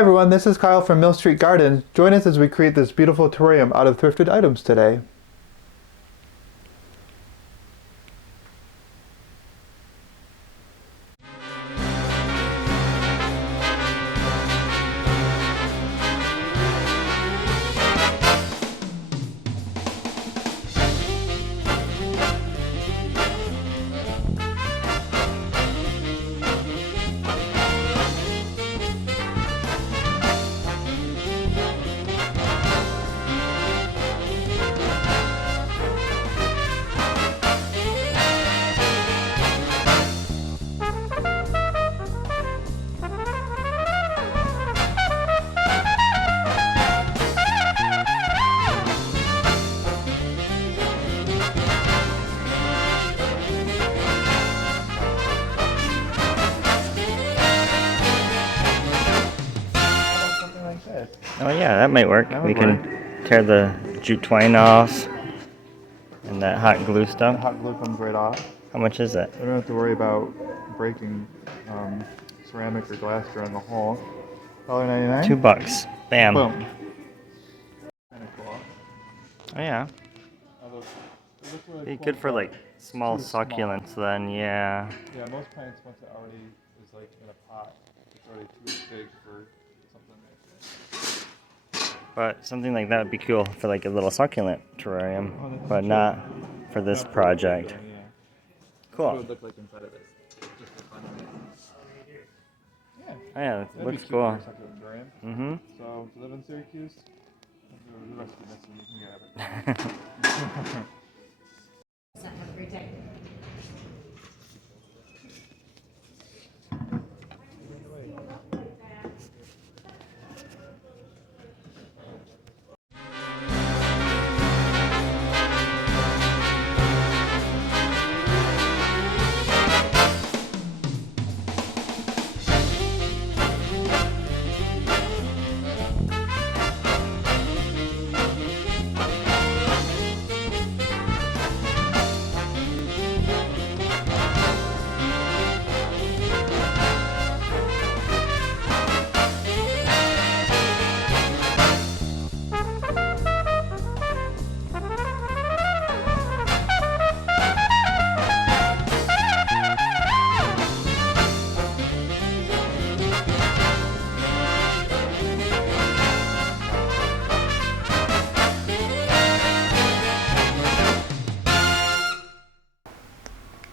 Hi everyone, this is Kyle from Mill Street Gardens. Join us as we create this beautiful terrarium out of thrifted items today. Oh yeah, that might work. We can tear the jute twine off and that hot glue The stuff. hot glue comes right off. How much is it? We don't have to worry about breaking ceramic or glass during the haul. $1.99. $2. Bam. Boom. Kind of cool. Oh yeah. They look really Be cool, good for but like small too small. succulents then, yeah. Yeah, most plants once it already is like in a pot, it's already too big for something like this. But something like that would be cool for like a little succulent terrarium, Oh, that's but true. not for this Not for project. yeah. What Cool. it would look like inside of this. Just for fun. Yeah. Oh yeah, it That'd looks be cute cool. for a succulent terrarium. Mm-hmm. So, if you live in Syracuse, the rest of this and you can grab it. Have a great day.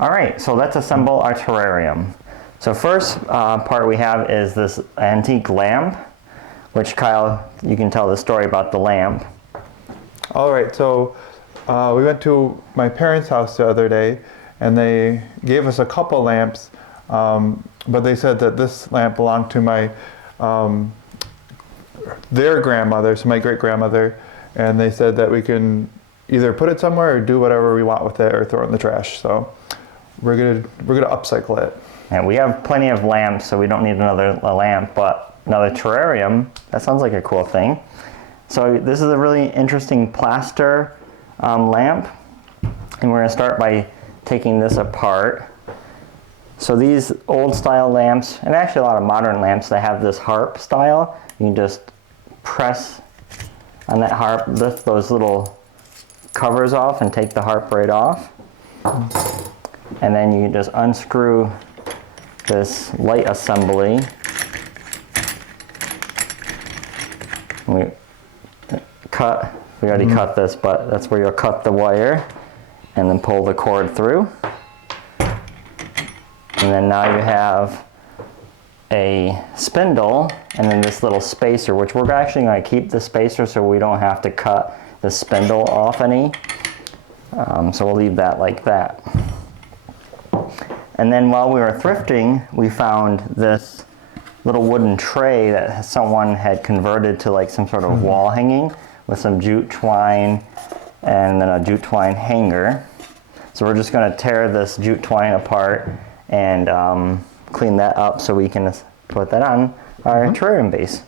Alright, so let's assemble our terrarium. So first part we have is this antique lamp, which Kyle, you can tell the story about the lamp. Alright, so we went to my parents' house the other day and they gave us a couple lamps, but they said that this lamp belonged to my their grandmother, so my great-grandmother, and they said that we can either put it somewhere or do whatever we want with it or throw it in the trash. So we're gonna upcycle it. And we have plenty of lamps, so we don't need another lamp, but another terrarium, that sounds like a cool thing. So this is a really interesting plaster lamp, and we're gonna start by taking this apart. So these old style lamps, and actually a lot of modern lamps, they have this harp style. You can just press on that harp, lift those little covers off and take the harp right off. And then you just unscrew this light assembly. We already cut this, but that's where you'll cut the wire and then pull the cord through. And then now you have a spindle and then this little spacer, which we're actually going to keep the spacer so we don't have to cut the spindle off any. So we'll leave that like that. And then while we were thrifting, we found this little wooden tray that someone had converted to like some sort of wall hanging with some jute twine and then a jute twine hanger. So we're just going to tear this jute twine apart and clean that up so we can put that on our terrarium base.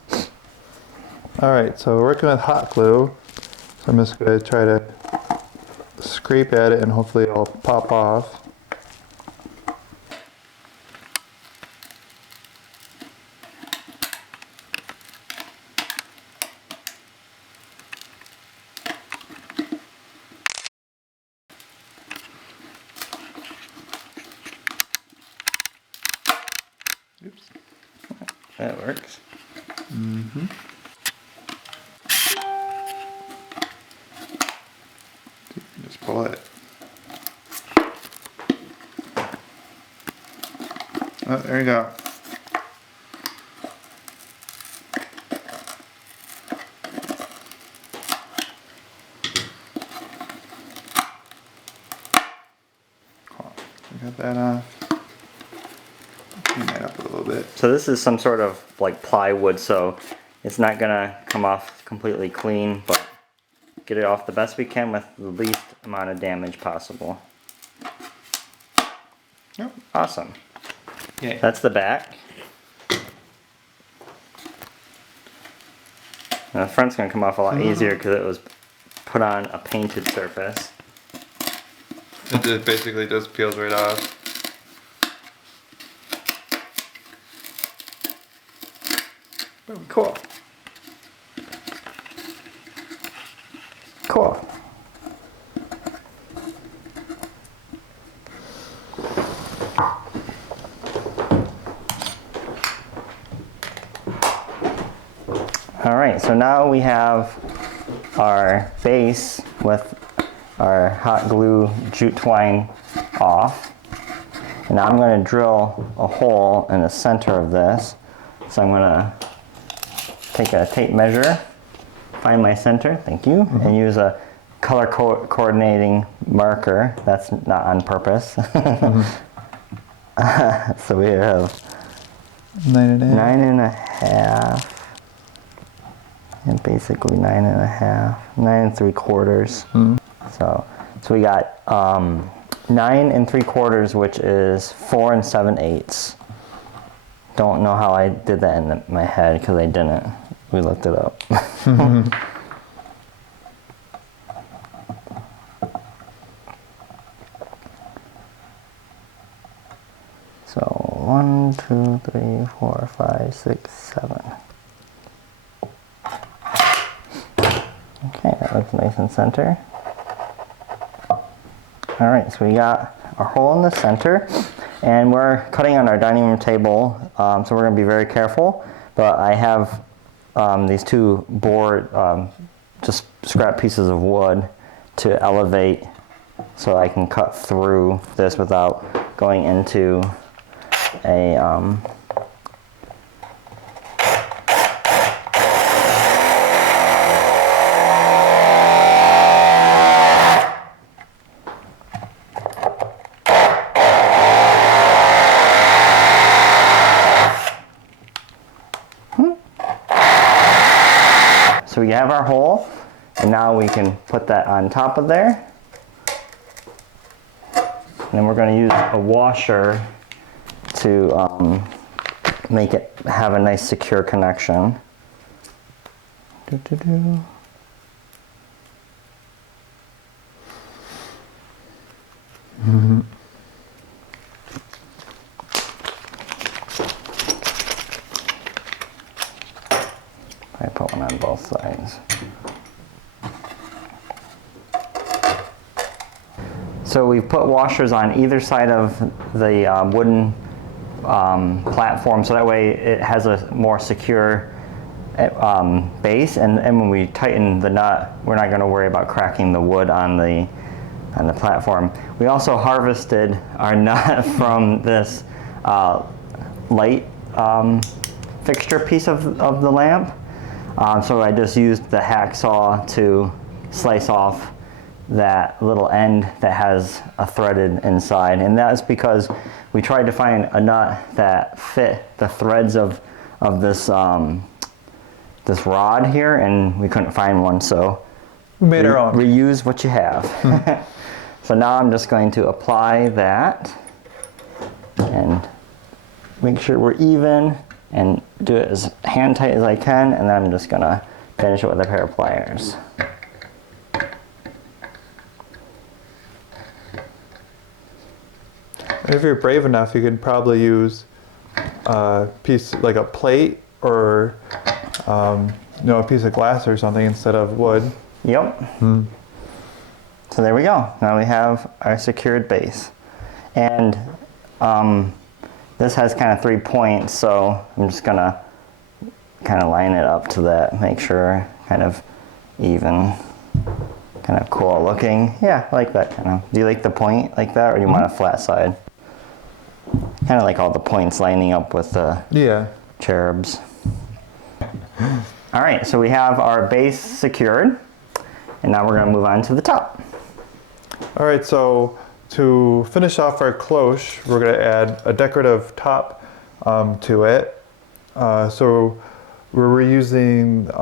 Alright, so we're working with hot glue. So I'm just going to try to scrape at it and hopefully it'll pop off. That works. Just pull it. Oh, there you go. Got that off. Clean that up a little bit. So this is some sort of like plywood, so it's not gonna come off completely clean, but get it off the best we can with the least amount of damage possible. Yep. Awesome. Yeah. That's the back. Now the front's gonna come off a lot easier because it was put on a painted surface. It just basically just peels right off. Cool. Cool. All right, so now we have our base with our hot glue jute twine off. And now I'm going to drill a hole in the center of this. So I'm going to take a tape measure, find my center, thank you, and use a color coordinating marker. That's not on purpose. So we have 9.5. And basically 9.5, 9 3/4. So we got 9 3/4, which is 4 7/8. Don't know how I did that in my head because I didn't. We looked it up. So 1, 2, 3, 4, 5, 6, 7. Okay, that looks nice and center. All right, so we got our hole in the center, and we're cutting on our dining room table, so we're gonna be very careful. But I have these two board, just scrap pieces of wood to elevate, so I can cut through this without going into a So we have our hole, and now we can put that on top of there. And then we're going to use a washer to make it have a nice secure connection. I put one on both sides. So we've put washers on either side of the wooden platform, so that way it has a more secure base, and when we tighten the nut, we're not going to worry about cracking the wood on the platform. We also harvested our nut from this light fixture piece of the lamp. So I just used the hacksaw to slice off that little end that has a threaded inside, and that's because we tried to find a nut that fit the threads of this this rod here, and we couldn't find one, so We made our own. reuse what you have. So now I'm just going to apply that and make sure we're even and do it as hand tight as I can, and then I'm just gonna finish it with a pair of pliers. If you're brave enough, you could probably use a piece like a plate or a piece of glass or something instead of wood. Yep. So there we go. Now we have our secured base. And this has kind of 3 points, so I'm just gonna kind of line it up to that, make sure kind of even, kind of cool looking. Yeah, I like that kind of. Do you like the point like that, or do you want a flat side? Kind of like all the points lining up with the cherubs. All right, so we have our base secured, and now we're going to move on to the top. All right, so to finish off our cloche, we're going to add a decorative top to it. So we're reusing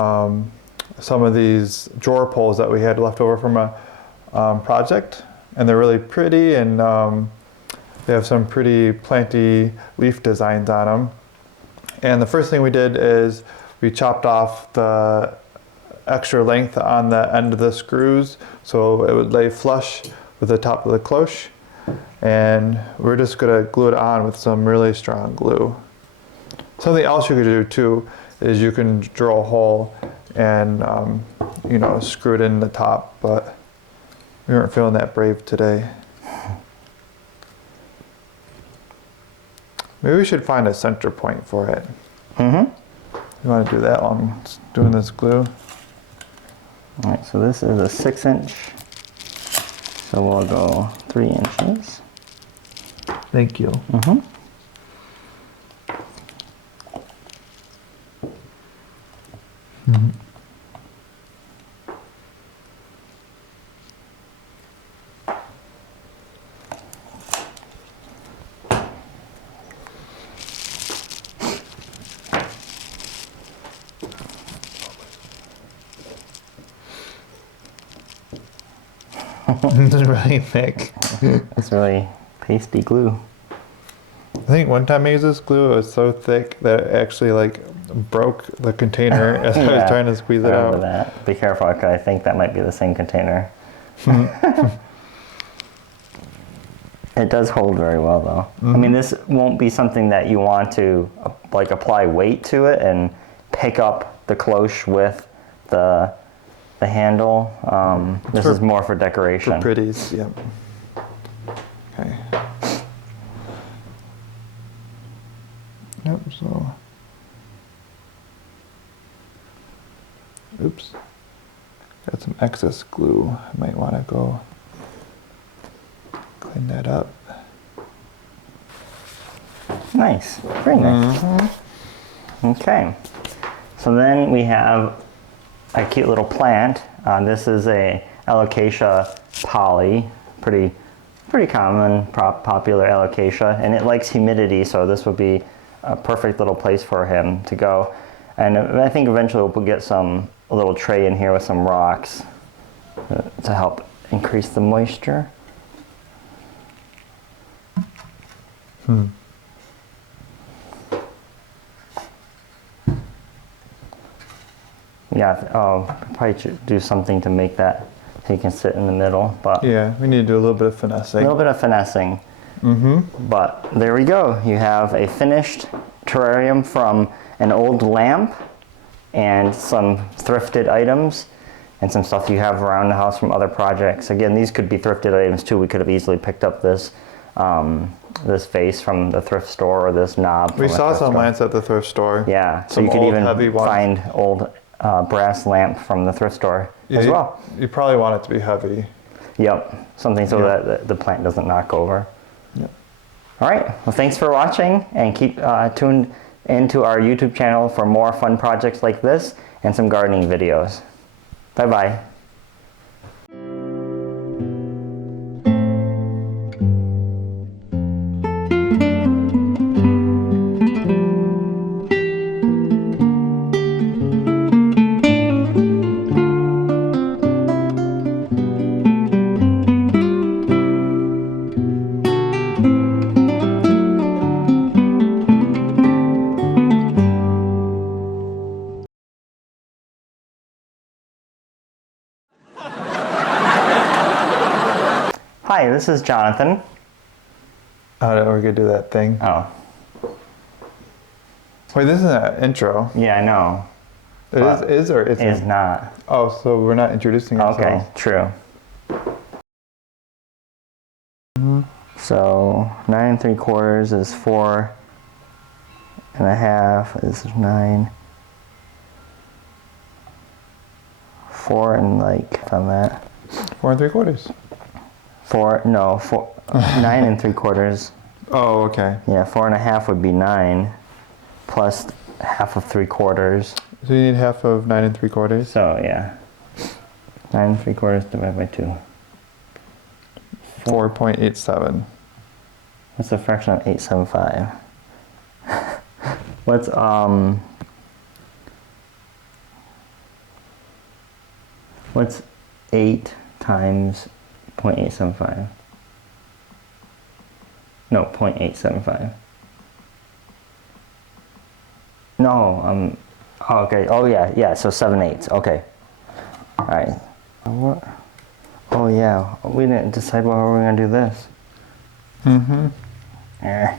some of these drawer pulls that we had left over from a project, and they're really pretty, and they have some pretty planty leaf designs on them. And the first thing we did is we chopped off the extra length on the end of the screws so it would lay flush with the top of the cloche. And we're just gonna glue it on with some really strong glue. Something else you could do too is you can drill a hole and you know, screw it in the top, but we weren't feeling that brave today. Maybe we should find a center point for it. You want to do that while I'm doing this glue? All right, so this is a 6-inch, so we'll go 3 inches. Thank you. It's really thick. It's really pasty glue. I think one time I used this glue, it was so thick that it actually like broke the container as I was trying to squeeze it I out. remember that. Be careful, because I think that might be the same container. It does hold very well though. I mean, this won't be something that you want to like apply weight to it and pick up the cloche with the handle. This is more for decoration. For pretties, yeah. Okay. Yep, so. Oops. Got some excess glue. I might want to go clean that up. Nice, very nice. Okay, so then we have a cute little plant. This is a alocasia poly, pretty common, popular alocasia, and it likes humidity, so this would be a perfect little place for him to go. And I think eventually we'll get a little tray in here with some rocks to help increase the moisture. Yeah, probably should do something to make that so you can sit in the middle. But yeah, we need to do a little bit of a finessing. little bit of finessing. But there we go. You have a finished terrarium from an old lamp and some thrifted items and some stuff you have around the house from other projects. Again, these could be thrifted items too. We could have easily picked up this this vase from the thrift store or this knob. We saw some lamps at the thrift store. Yeah, so Some you could old, even heavy ones. find old brass lamp from the thrift store as you, well. You probably want it to be heavy. Yep, something so that the plant doesn't knock over. Yep. All right, well thanks for watching, and keep tuned into our YouTube channel for more fun projects like this and some gardening videos. Bye-bye. Hi, this is Jonathan. Oh, no, we're gonna do that thing. Oh, Wait, this isn't an intro. yeah, I know. It is or isn't? It is not. Oh, so we're not introducing ourselves. Okay, true. So 9 3/4 is 4 1/2 is 9. 4 and like on that. 4 3/4. 9 3/4. Oh, okay. Yeah, 4.5 would be 9, plus half of 3/4. So you need half of 9 3/4. So yeah, 9 3/4 divided by 2. 4.87. What's the fraction of 875? What's 8 times 0.875? No, 0.875. No, oh, okay. Oh yeah. So 7/8. Okay. All right. What? Oh yeah. We didn't decide how we're gonna do this. Mm-hmm. Eh.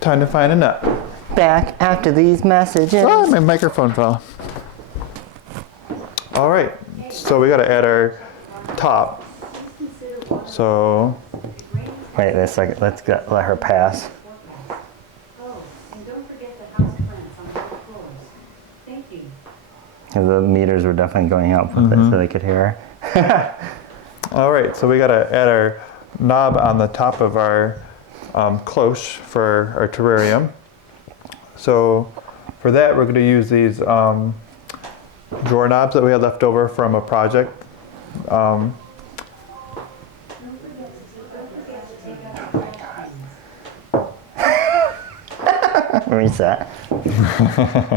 Time to find a nut. Back after these messages. Oh, my microphone fell. All right, so we got to add our top. So Wait a second. Let her pass. Oh, and don't forget the house plants on both floors. Thank you. 'Cause the meters were definitely going up with it so they could hear her. all right, so we got to add our knob on the top of our cloche for our terrarium. So for that, we're going to use these drawer knobs that we had left over from a project. Reset.